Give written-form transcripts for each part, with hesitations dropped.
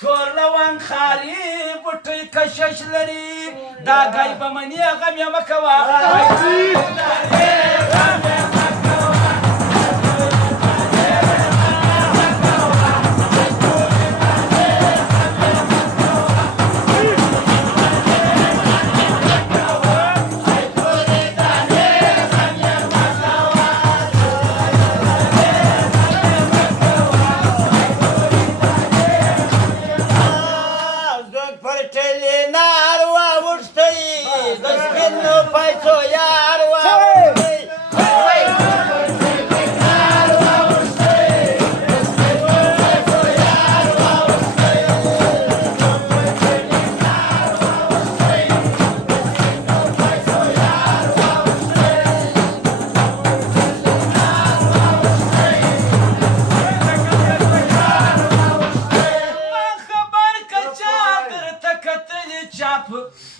تور لوان خاري بوټي کشش لري دا ګای په منی غم یې مکوا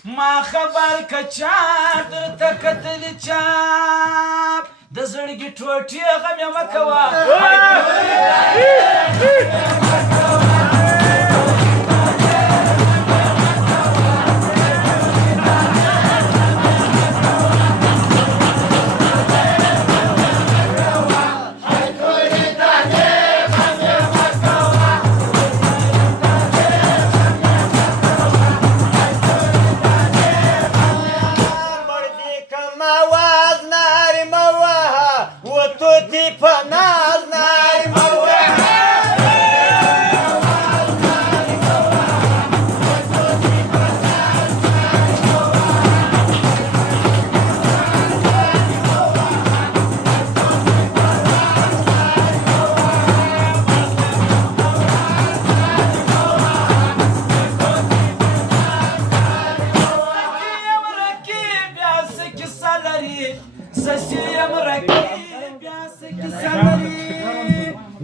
ما خبر کچا درته کتلی چاپ د زړګي ټوټې غم یې مکوه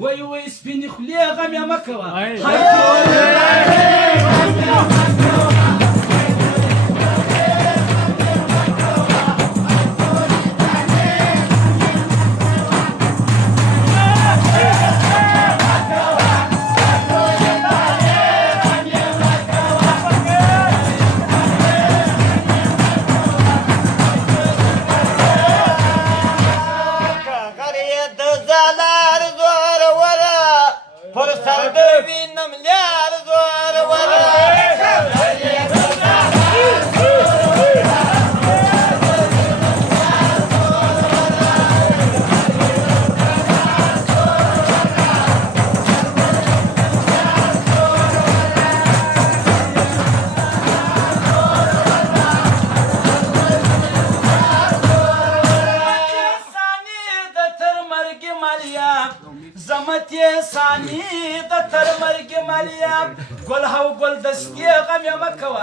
وای وای سپینې خولې غم یې مه کوه زمتې ثاني د تر مرګ مالیا ګل هو ګل دستي غم یې مکوه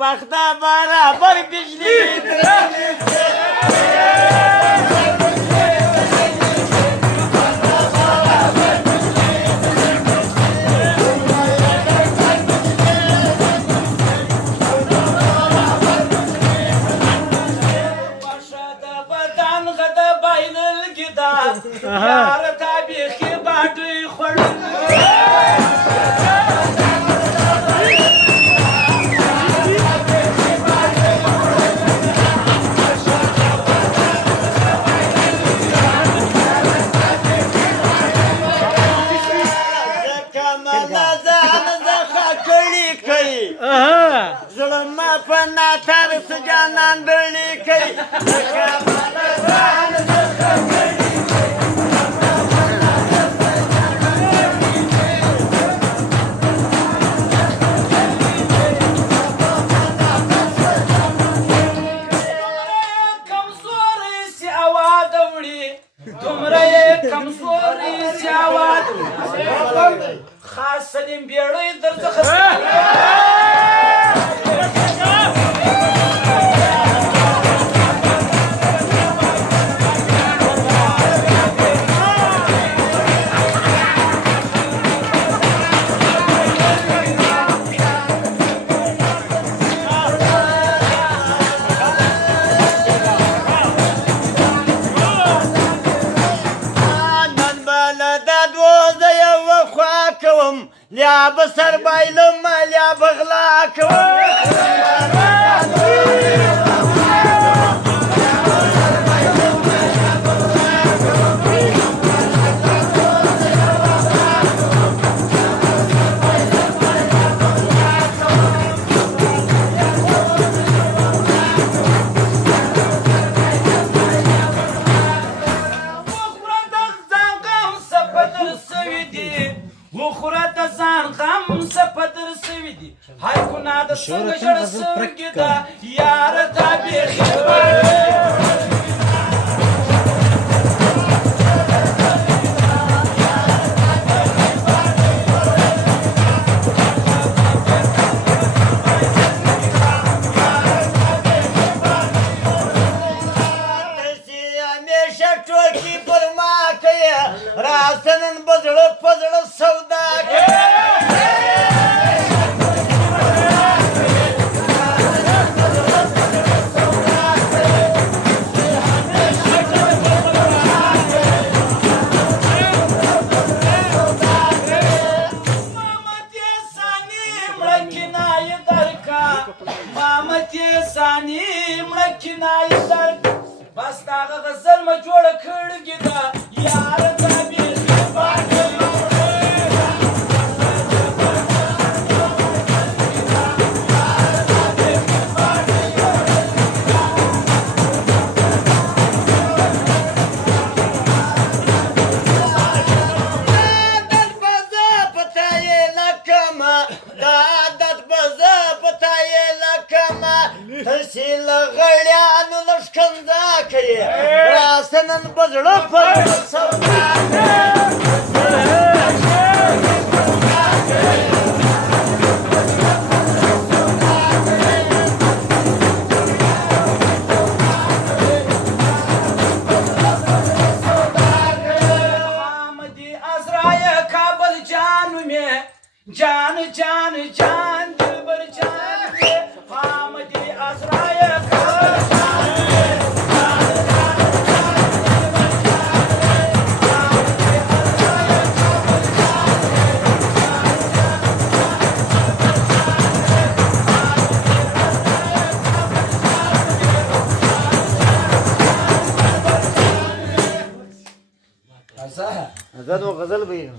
بخدا برابر بجلی باشد بدن غد باین الگدا یار تابیخی باډوی خور زلما پنا تر سجانان دلی کئی کمزوری سی آواز اوڑی تمرے کمزوری سی آواز خاص سلیم بیڑوی درد خسن بسر بایلم مالیا بغلا کوم هاي كنا د څنګه جوړ څنګه دا یار تا بیخي همیشه ټوکې پر ما کوي راسه نن به زړه په زړه سودا کوي ثاني مړکینا یتر بس داغه غزل ما جوړ کړی دا یار ته بیخي باندې ترسیل غړیانو لښکنځا کوي راسه نن به زړه په زړه سودا حامدی عزرائے کابل جان میں جان جان جان دلبر جان میں حامدی عزرائے کابل جان میں زه نو غزل به یم